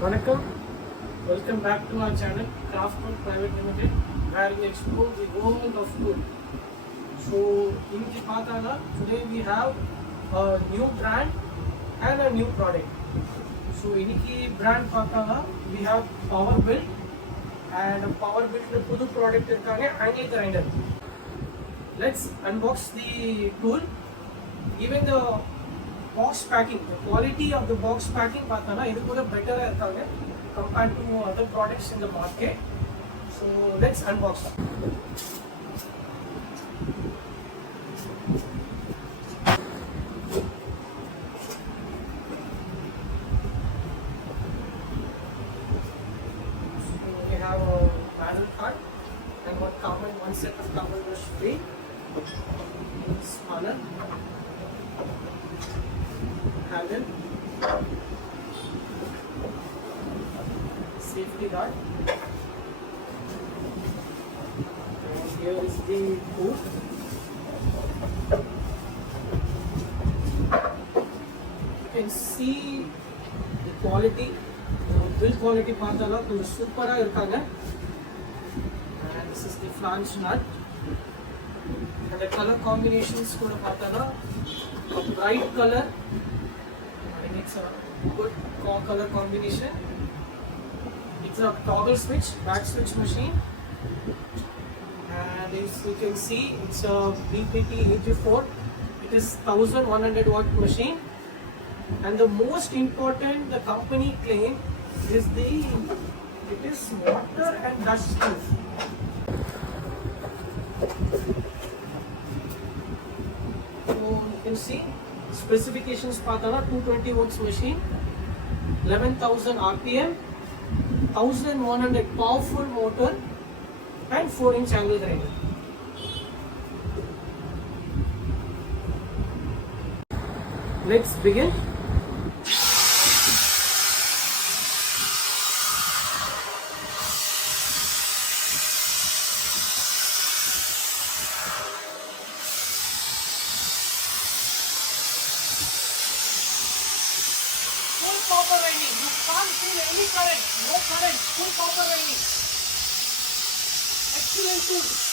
Vanakkam, welcome back to our channel Kraftool Private Limited, where we explore the world of tool. So, inki paathala, today we have a new brand and a new product. So, iniki brand paathala, we have POWERBILT and POWERBILT the pudu product irukanga angle grinder. Let's unbox the tool. Even the box packing, the quality of the box packing paathala idu kuda better irukanga compared to other products in the market. So let's unbox. So we have a manual card and one set of carbon brush free. Spanner, handle, safety guard, and here is the boot. You can see the quality, the build quality paathala super ah irukanga. And this is the flange nut. And the color combinations kuda paathala, a bright color, I think it's a good color combination. It's a toggle switch, back switch machine, and as you can see, it's a BPT84. It is 1100 watt machine, and the most important, the company claim is it is water and dust proof. So you can see specifications paathala, 220 volts machine, 11,000 RPM, 1100 powerful motor, and 4-inch angle grinder. Let's begin. Full copper winding. You can't feel any current. No current. Full copper winding. Excellent tool.